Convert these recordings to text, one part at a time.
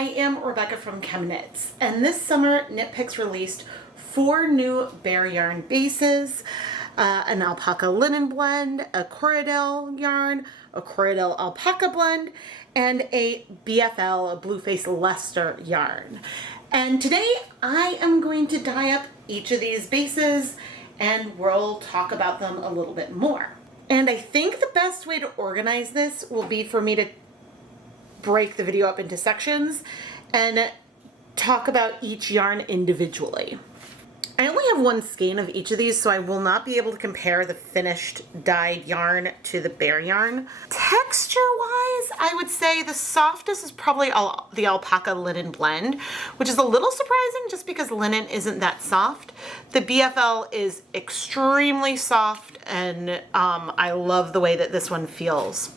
I am Rebecca from ChemKnits, and this summer KnitPicks released 4 new bare yarn bases, an alpaca linen blend, a Corriedale yarn, a Corriedale Alpaca blend, and a BFL, a Blueface Leicester yarn. And today I am going to dye up each of these bases and we'll talk about them a little bit more. And I think the best way to organize this will be for me to break the video up into sections and talk about each yarn individually. I only have one skein of each of these, so I will not be able to compare the finished dyed yarn to the bare yarn. Texture-wise, I would say the softest is probably the alpaca linen blend, which is a little surprising just because linen isn't that soft. The BFL is extremely soft, and I love the way that this one feels.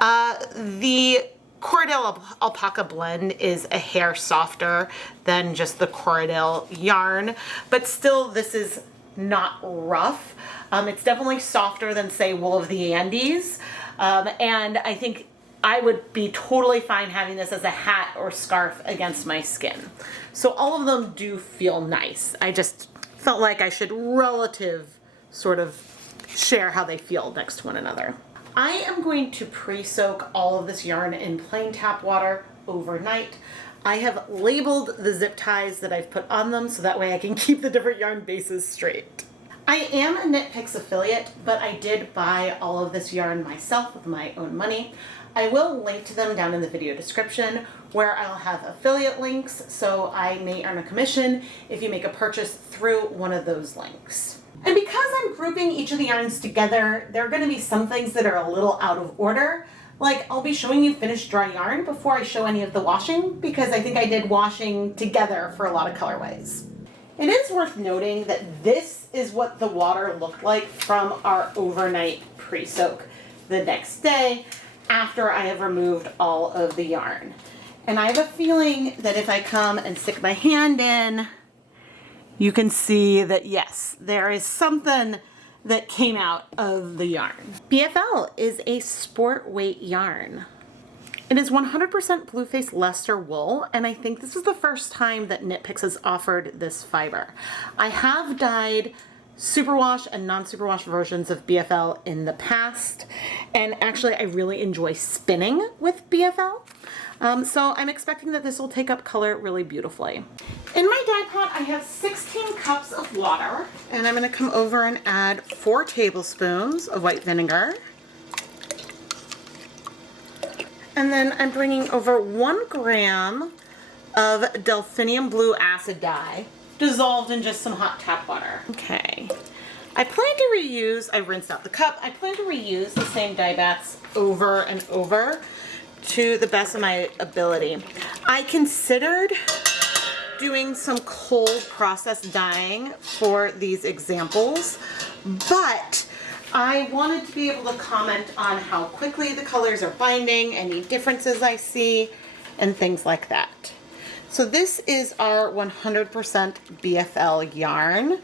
The Corriedale Alpaca blend is a hair softer than just the Corriedale yarn, but still this is not rough. It's definitely softer than, say, Wool of the Andes, and I think I would be totally fine having this as a hat or scarf against my skin. So all of them do feel nice. I just felt like I should sort of share how they feel next to one another. I am going to pre-soak all of this yarn in plain tap water overnight. I have labeled the zip ties that I've put on them so that way I can keep the different yarn bases straight. I am a KnitPicks affiliate, but I did buy all of this yarn myself with my own money. I will link to them down in the video description where I'll have affiliate links so I may earn a commission if you make a purchase through one of those links. And because I'm grouping each of the yarns together, there are going to be some things that are a little out of order. Like, I'll be showing you finished dry yarn before I show any of the washing, because I think I did washing together for a lot of colorways. It is worth noting that this is what the water looked like from our overnight pre-soak the next day after I have removed all of the yarn. And I have a feeling that if I come and stick my hand in, you can see that yes, there is something that came out of the yarn. BFL is a sport weight yarn. It is 100% Blueface Leicester wool, and I think this is the first time that KnitPicks has offered this fiber. I have dyed superwash and non-superwash versions of BFL in the past, and actually I really enjoy spinning with BFL. So I'm expecting that this will take up color really beautifully. In my dye pot, I have 16 cups of water, and I'm going to come over and add 4 tablespoons of white vinegar. And then I'm bringing over 1 gram of delphinium blue acid dye, dissolved in just some hot tap water. Okay. I rinsed out the cup. I plan to reuse the same dye baths over and over to the best of my ability. I considered doing some cold process dyeing for these examples, but I wanted to be able to comment on how quickly the colors are binding, any differences I see, and things like that. So this is our 100% BFL yarn.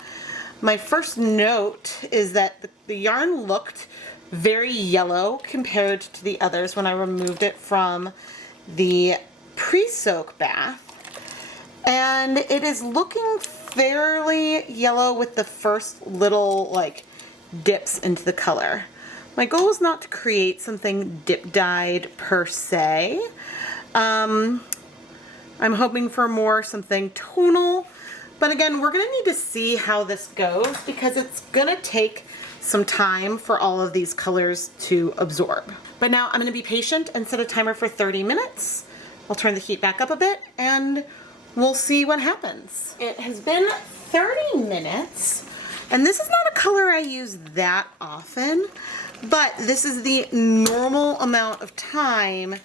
My first note is that the yarn looked very yellow compared to the others when I removed it from the pre-soak bath. And it is looking fairly yellow with the first little dips into the color. My goal is not to create something dip dyed per se. I'm hoping for something tonal, but again, we're gonna need to see how this goes because it's gonna take some time for all of these colors to absorb. But now I'm gonna be patient and set a timer for 30 minutes. I'll turn the heat back up a bit and we'll see what happens. It has been 30 minutes, and this is not a color I use that often, but this is the normal amount of time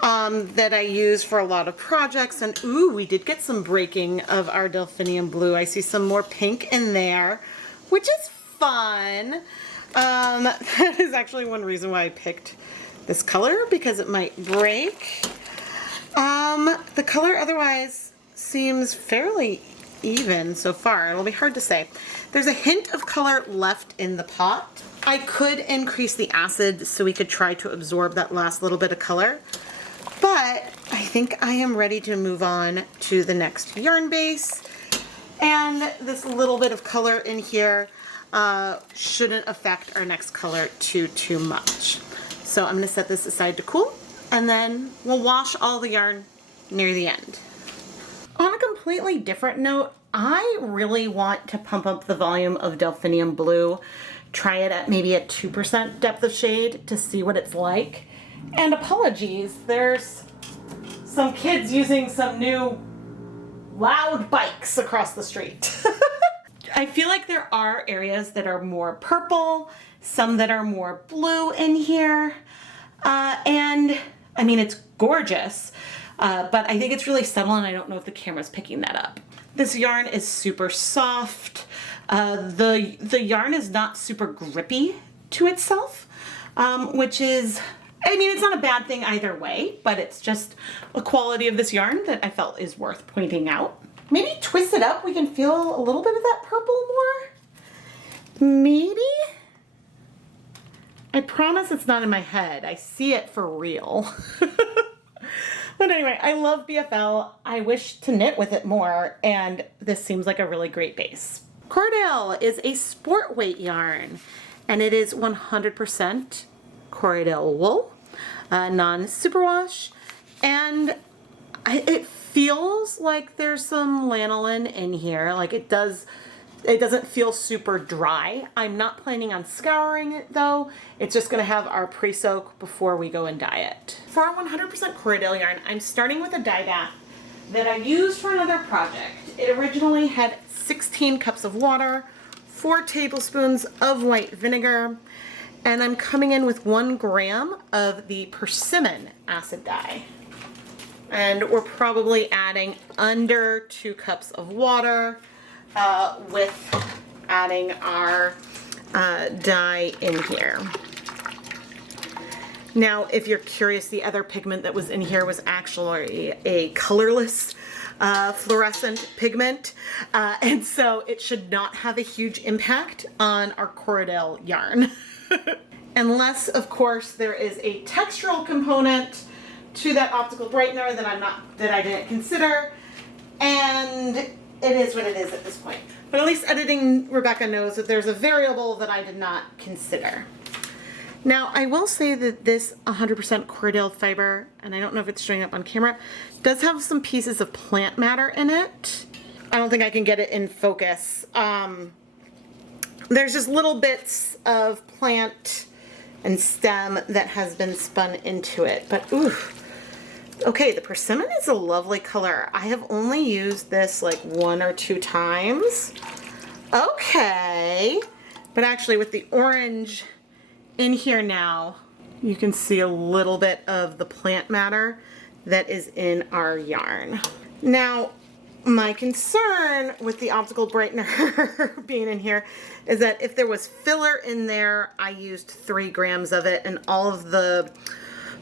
that I use for a lot of projects. And ooh, we did get some breaking of our delphinium blue. I see some more pink in there, which is fun. That is actually one reason why I picked this color, because it might break. The color otherwise seems fairly even so far. It'll be hard to say. There's a hint of color left in the pot. I could increase the acid so we could try to absorb that last little bit of color, but I think think I am ready to move on to the next yarn base. And this little bit of color in here shouldn't affect our next color too much. So I'm gonna set this aside to cool, and then we'll wash all the yarn near the end. On a completely different note, I really want to pump up the volume of delphinium blue. Try it at maybe a 2% depth of shade to see what it's like. And apologies, there's some kids using some new loud bikes across the street. I feel like there are areas that are more purple, some that are more blue in here. And I mean, it's gorgeous, but I think it's really subtle, and I don't know if the camera's picking that up. This yarn is super soft. The yarn is not super grippy to itself, which is, I mean, it's not a bad thing either way, but it's just a quality of this yarn that I felt is worth pointing out. Maybe twist it up, we can feel a little bit of that purple more. Maybe? I promise it's not in my head. I see it for real. But anyway, I love BFL. I wish to knit with it more, and this seems like a really great base. Corriedale is a sport weight yarn, and it is 100% Corriedale wool, non-superwash, and it feels like there's some lanolin in here. Like it doesn't feel super dry. I'm not planning on scouring it though. It's just gonna have our pre-soak before we go and dye it. For our 100% Corriedale yarn, I'm starting with a dye bath that I used for another project. It originally had 16 cups of water, 4 tablespoons of white vinegar, and I'm coming in with 1 gram of the persimmon acid dye. And we're probably adding under 2 cups of water with adding our dye in here. Now, if you're curious, the other pigment that was in here was actually a colorless fluorescent pigment, and so it should not have a huge impact on our Corriedale yarn. Unless, of course, there is a textural component to that optical brightener that I didn't consider, and it is what it is at this point. But at least editing Rebecca knows that there's a variable that I did not consider. Now, I will say that this 100% Corriedale fiber, and I don't know if it's showing up on camera, does have some pieces of plant matter in it. I don't think I can get it in focus. There's just little bits of plant and stem that has been spun into it, but ooh. Okay, the persimmon is a lovely color. I have only used this like 1 or 2 times. Okay, but actually with the orange in here now, you can see a little bit of the plant matter that is in our yarn. Now, my concern with the optical brightener being in here is that if there was filler in there, I used 3 grams of it, and all of the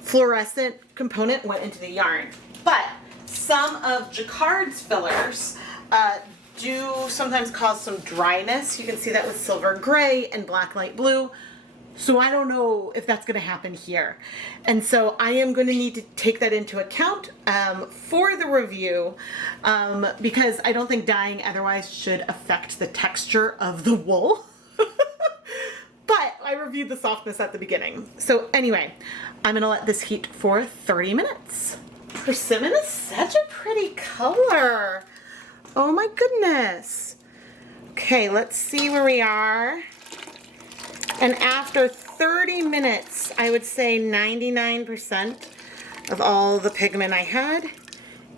fluorescent component went into the yarn. But some of Jacquard's fillers do sometimes cause some dryness. You can see that with silver gray and black light blue. So I don't know if that's going to happen here. And so I am going to need to take that into account for the review because I don't think dyeing otherwise should affect the texture of the wool. But I reviewed the softness at the beginning. So anyway, I'm gonna let this heat for 30 minutes. Persimmon is such a pretty color. Oh my goodness. Okay, let's see where we are. And after 30 minutes, I would say 99% of all the pigment I had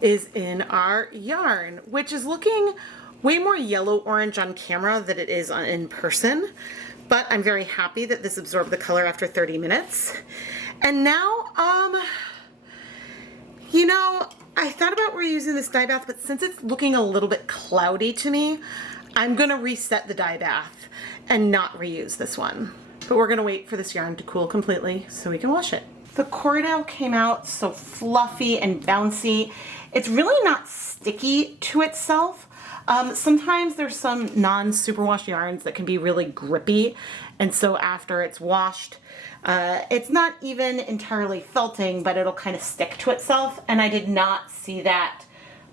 is in our yarn, which is looking way more yellow-orange on camera than it is in person. But I'm very happy that this absorbed the color after 30 minutes. And now, you know, I thought about reusing this dye bath, but since it's looking a little bit cloudy to me, I'm gonna reset the dye bath and not reuse this one. But we're gonna wait for this yarn to cool completely so we can wash it. The Corriedale came out so fluffy and bouncy. It's really not sticky to itself. Sometimes there's some non-superwash yarns that can be really grippy, and so after it's washed, it's not even entirely felting, but it'll kind of stick to itself, and I did not see that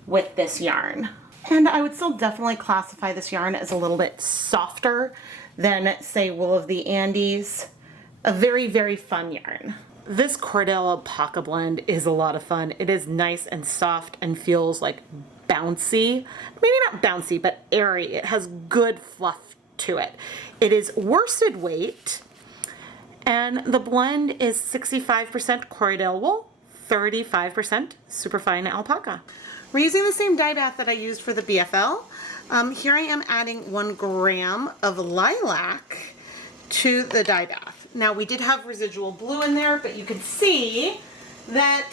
with this yarn. And I would still definitely classify this yarn as a little bit softer than, say, Wool of the Andes. A very, very fun yarn. This Corriedale Alpaca blend is a lot of fun. It is nice and soft and feels like bouncy. Maybe not bouncy, but airy. It has good fluff to it. It is worsted weight, and the blend is 65% Corriedale wool, 35% superfine alpaca. We're using the same dye bath that I used for the BFL. Here I am adding 1 gram of lilac to the dye bath. Now we did have residual blue in there, but you can see that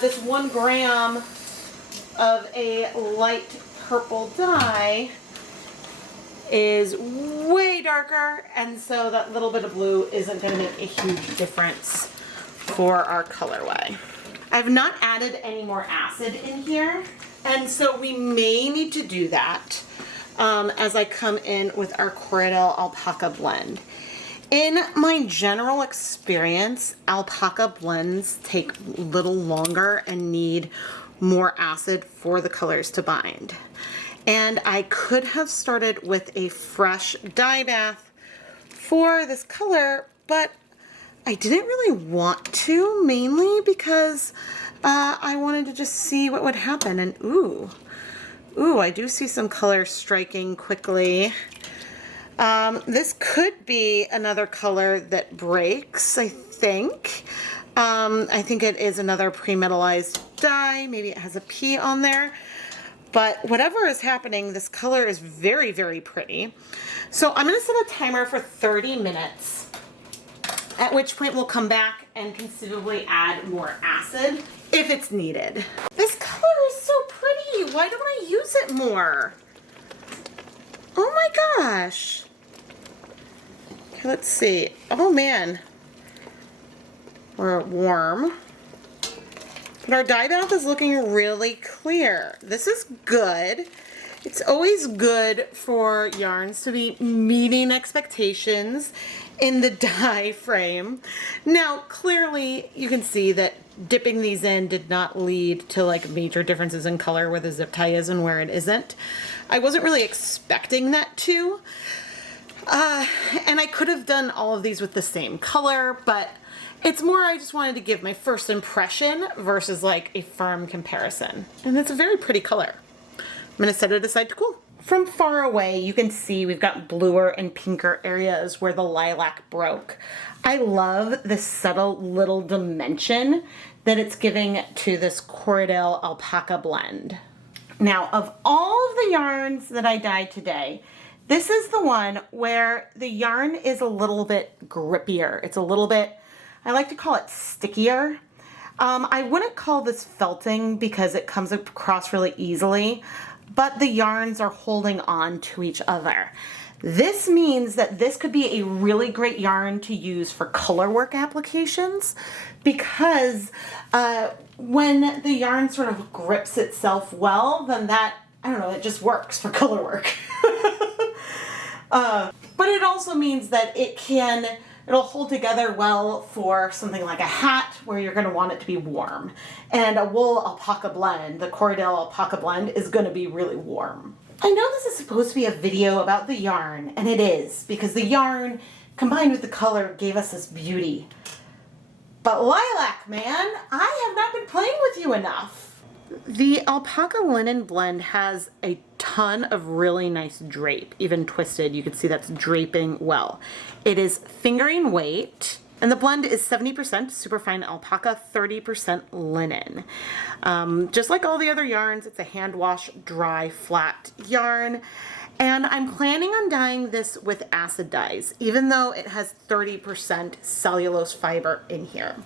this 1 gram of a light purple dye is way darker, and so that little bit of blue isn't going to make a huge difference for our colorway. I've not added any more acid in here, and so we may need to do that as I come in with our Corriedale Alpaca blend. In my general experience, alpaca blends take a little longer and need more acid for the colors to bind. And I could have started with a fresh dye bath for this color, but I didn't really want to, mainly because I wanted to just see what would happen. And ooh, I do see some color striking quickly. This could be another color that breaks, I think. I think it is another pre-metallized dye. Maybe it has a P on there. But whatever is happening, this color is very, very pretty. So I'm going to set a timer for 30 minutes, at which point we'll come back and conceivably add more acid if it's needed. This color is so pretty. Why don't I use it more? Oh my gosh. Okay, let's see. Oh man. We're warm. But our dye bath is looking really clear. This is good. It's always good for yarns to be meeting expectations in the dye frame. Now, clearly you can see that dipping these in did not lead to like major differences in color where the zip tie is and where it isn't. I wasn't really expecting that to. And I could have done all of these with the same color, but it's more I just wanted to give my first impression versus like a firm comparison. And it's a very pretty color. I'm going to set it aside to cool. From far away, you can see we've got bluer and pinker areas where the lilac broke. I love this subtle little dimension that it's giving to this Corriedale Alpaca blend. Now, of all of the yarns that I dyed today, this is the one where the yarn is a little bit grippier. It's a little bit, I like to call it stickier. I wouldn't call this felting because it comes across really easily, but the yarns are holding on to each other. This means that this could be a really great yarn to use for color work applications because when the yarn sort of grips itself well, then that, I don't know, it just works for color work. But it also means that it'll hold together well for something like a hat where you're going to want it to be warm. And a wool alpaca blend, the Corriedale Alpaca blend, is going to be really warm. I know this is supposed to be a video about the yarn, and it is, because the yarn combined with the color gave us this beauty. But lilac, man, I have not been playing with you enough. The alpaca linen blend has a ton of really nice drape, even twisted. You can see that's draping well. It is fingering weight, and the blend is 70% superfine alpaca, 30% linen. Just like all the other yarns, it's a hand wash, dry, flat yarn. And I'm planning on dyeing this with acid dyes, even though it has 30% cellulose fiber in here.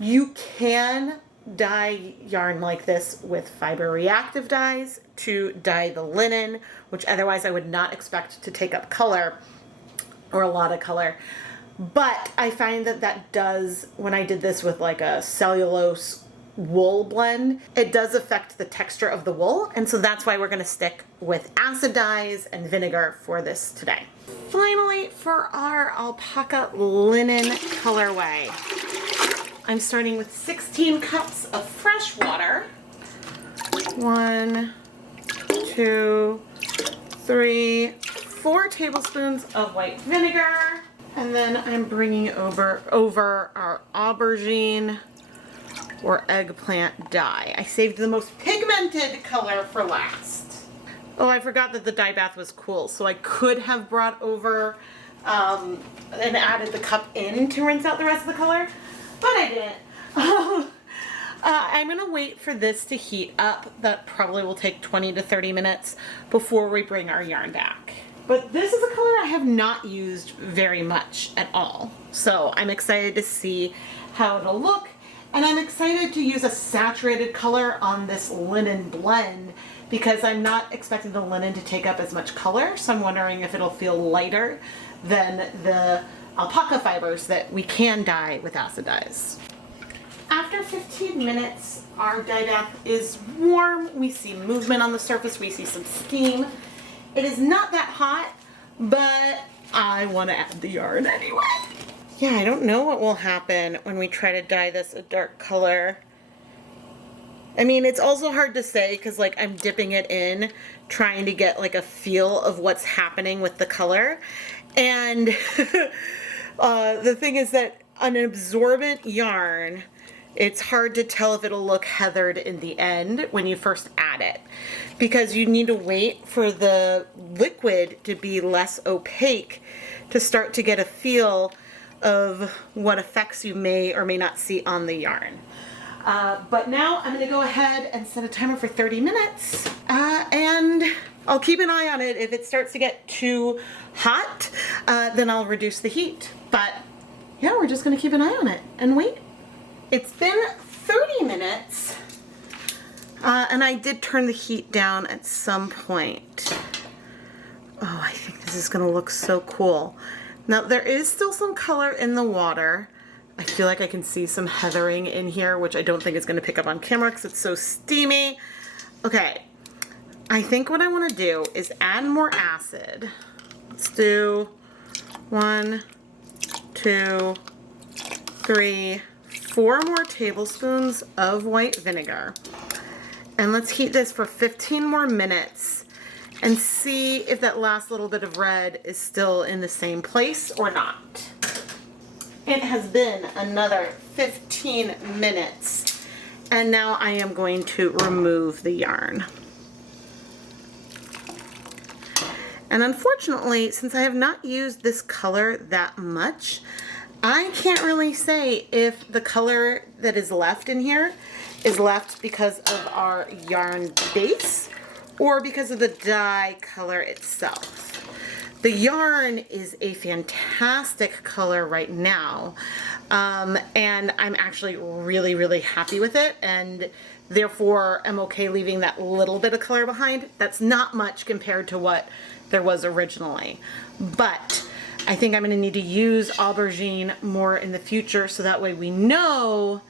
You can dye yarn like this with fiber reactive dyes to dye the linen, which otherwise I would not expect to take up color or a lot of color. But I find that that does, when I did this with like a cellulose wool blend, it does affect the texture of the wool. And so that's why we're gonna stick with acid dyes and vinegar for this today. Finally, for our alpaca linen colorway, I'm starting with 16 cups of fresh water. 1, 2, 3, 4 tablespoons of white vinegar. And then I'm bringing over our aubergine or eggplant dye. I saved the most pigmented color for last. Oh, I forgot that the dye bath was cool, so I could have brought over and added the cup in to rinse out the rest of the color, but I didn't. I'm gonna wait for this to heat up. That probably will take 20 to 30 minutes before we bring our yarn back. But this is a color I have not used very much at all. So I'm excited to see how it'll look. And I'm excited to use a saturated color on this linen blend because I'm not expecting the linen to take up as much color. So I'm wondering if it'll feel lighter than the alpaca fibers that we can dye with acid dyes. After 15 minutes, our dye bath is warm. We see movement on the surface. We see some steam. It is not that hot, but I want to add the yarn anyway. Yeah, I don't know what will happen when we try to dye this a dark color. I mean, it's also hard to say because like I'm dipping it in, trying to get like a feel of what's happening with the color. And the thing is that an absorbent yarn, it's hard to tell if it'll look heathered in the end when you first add it, because you need to wait for the liquid to be less opaque to start to get a feel of what effects you may or may not see on the yarn. But now I'm going to go ahead and set a timer for 30 minutes and I'll keep an eye on it. If it starts to get too hot, then I'll reduce the heat. But yeah, we're just going to keep an eye on it and wait. It's been 30 minutes and I did turn the heat down at some point. Oh, I think this is going to look so cool. Now there is still some color in the water. I feel like I can see some heathering in here, which I don't think is going to pick up on camera because it's so steamy. Okay, I think what I want to do is add more acid. Let's do 1, 2, 3, 4 more tablespoons of white vinegar. And let's heat this for 15 more minutes and see if that last little bit of red is still in the same place or not. It has been another 15 minutes and now I am going to remove the yarn. And unfortunately, since I have not used this color that much, I can't really say if the color that is left in here is left because of our yarn base or because of the dye color itself. The yarn is a fantastic color right now, and I'm actually really, really happy with it, and therefore I'm okay leaving that little bit of color behind. That's not much compared to what there was originally, but I think I'm going to need to use aubergine more in the future so that way we know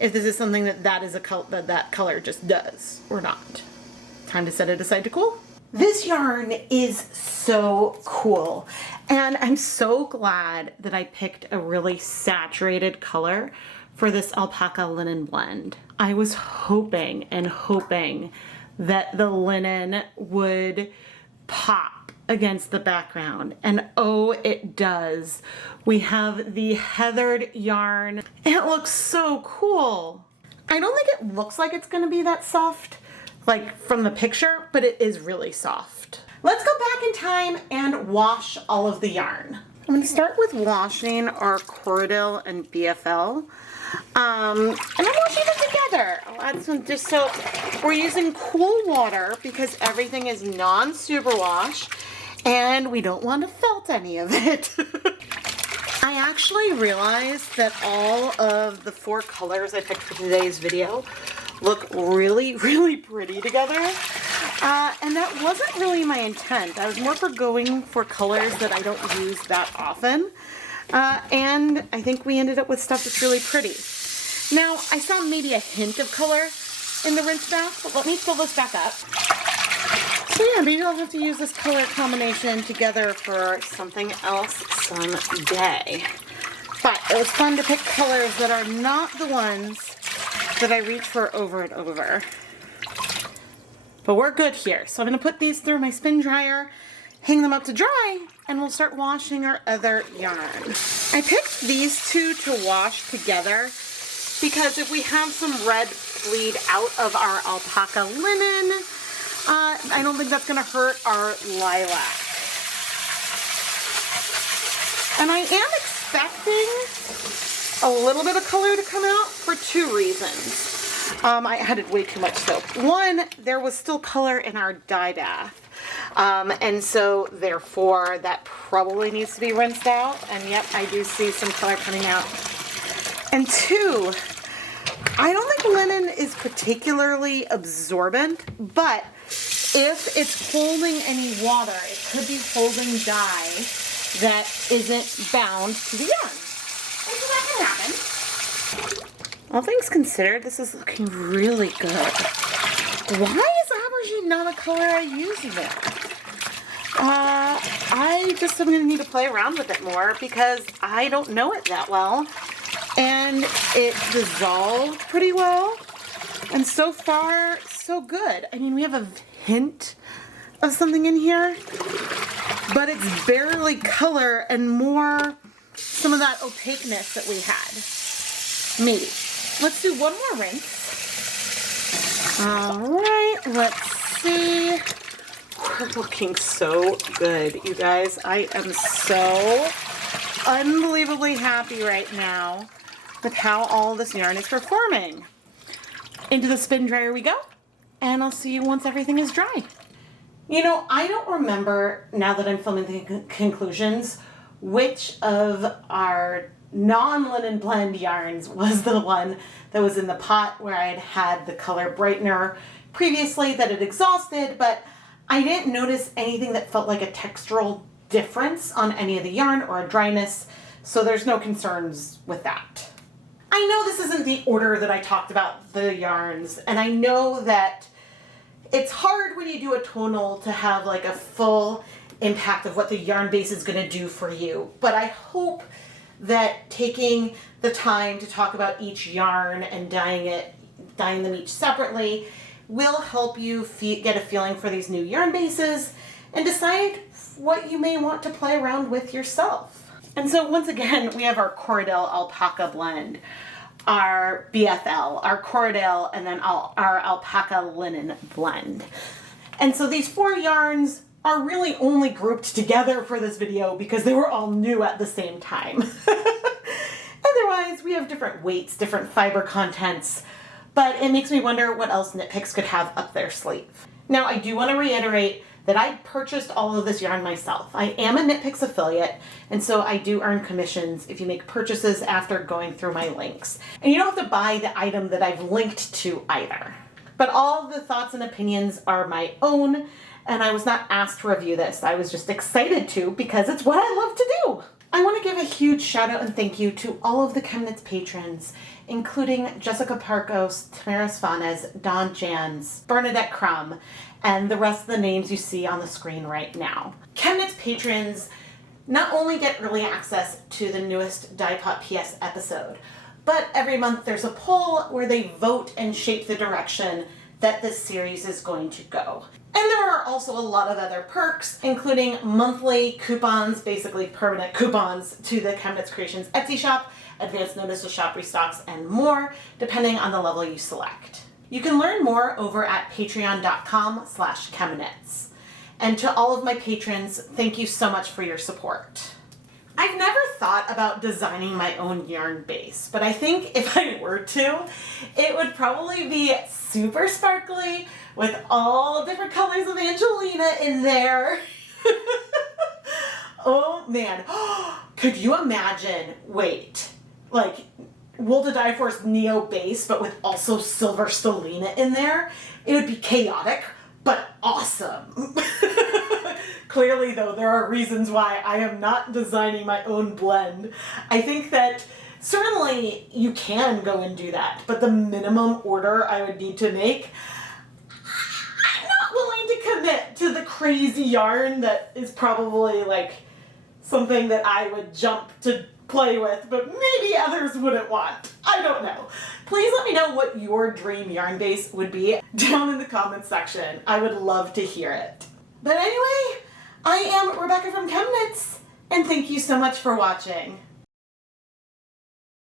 if this is something that is a that color just does or not. Time to set it aside to cool. This yarn is so cool, and I'm so glad that I picked a really saturated color for this alpaca linen blend. I was hoping and hoping that the linen would pop against the background, and oh, it does. We have the heathered yarn. It looks so cool. I don't think it looks like it's gonna be that soft like from the picture, but it is really soft. Let's go back in time and wash all of the yarn. I'm gonna start with washing our Corriedale and BFL. And I'm washing them together. I'll add some just so we're using cool water because everything is non-superwash and we don't want to felt any of it. I actually realized that all of the 4 colors I picked for today's video look really, really pretty together. And that wasn't really my intent. I was more for going for colors that I don't use that often. And I think we ended up with stuff that's really pretty. Now, I saw maybe a hint of color in the rinse bath, but let me fill this back up. So yeah, maybe I'll have to use this color combination together for something else someday. But it was fun to pick colors that are not the ones that I reach for over and over. But we're good here. So I'm gonna put these through my spin dryer, hang them up to dry, and we'll start washing our other yarn. I picked these two to wash together because if we have some red bleed out of our alpaca linen, I don't think that's gonna hurt our lilac. And I am expecting a little bit of color to come out for two reasons. I added way too much soap. One, there was still color in our dye bath. And so therefore that probably needs to be rinsed out. And yep, I do see some color coming out. And two, I don't think linen is particularly absorbent, but if it's holding any water, it could be holding dye that isn't bound to the yarn. And so that can happen. All things considered, this is looking really good. Why is aubergine not a color I use yet? I just am going to need to play around with it more because I don't know it that well. And it dissolved pretty well. And so far, so good. I mean, we have a hint of something in here, but it's barely color and more some of that opaqueness that we had. Maybe. Let's do one more rinse. All right, let's see. We're looking so good, you guys. I am so unbelievably happy right now with how all this yarn is performing. Into the spin dryer we go, and I'll see you once everything is dry. You know, I don't remember, now that I'm filming the conclusions, which of our non-linen blend yarns was the one that was in the pot where I had had the color brightener previously that had exhausted, but I didn't notice anything that felt like a textural difference on any of the yarn or a dryness, so there's no concerns with that. I know this isn't the order that I talked about the yarns, and I know that it's hard when you do a tonal to have like a full impact of what the yarn base is going to do for you, but I hope that taking the time to talk about each yarn and dyeing them each separately will help you get a feeling for these new yarn bases and decide what you may want to play around with yourself. And so once again, we have our Corriedale Alpaca blend, our BFL, our Corriedale, and then our alpaca linen blend. And so these four yarns are really only grouped together for this video because they were all new at the same time. Otherwise, we have different weights, different fiber contents, but it makes me wonder what else KnitPicks could have up their sleeve. Now, I do want to reiterate that I purchased all of this yarn myself. I am a KnitPicks affiliate, and so I do earn commissions if you make purchases after going through my links. And you don't have to buy the item that I've linked to either. But all of the thoughts and opinions are my own, and I was not asked to review this. I was just excited to because it's what I love to do. I want to give a huge shout out and thank you to all of the ChemKnits patrons, including Jessica Parkos, Tamara Svanes, Dawn Jans, Bernadette Crum, and the rest of the names you see on the screen right now. ChemKnits patrons not only get early access to the newest Dyepot PS episode, but every month there's a poll where they vote and shape the direction that this series is going to go. And there are also a lot of other perks, including monthly coupons, basically permanent coupons, to the ChemKnits Creations Etsy shop, advance notice of shop restocks, and more, depending on the level you select. You can learn more over at patreon.com/ChemKnits. And to all of my patrons, thank you so much for your support. I've never thought about designing my own yarn base, but I think if I were to, it would probably be super sparkly with all different colors of Angelina in there. Oh man, could you imagine, wait, like Wool to Die For's Neo base, but with also silver stellina in there? It would be chaotic, but awesome. Clearly, though, there are reasons why I am not designing my own blend. I think that certainly you can go and do that, but the minimum order I would need to make, I'm not willing to commit to the crazy yarn that is probably like something that I would jump to play with, but maybe others wouldn't want. I don't know. Please let me know what your dream yarn base would be down in the comments section. I would love to hear it. But anyway, I am Rebecca from ChemKnits, and thank you so much for watching.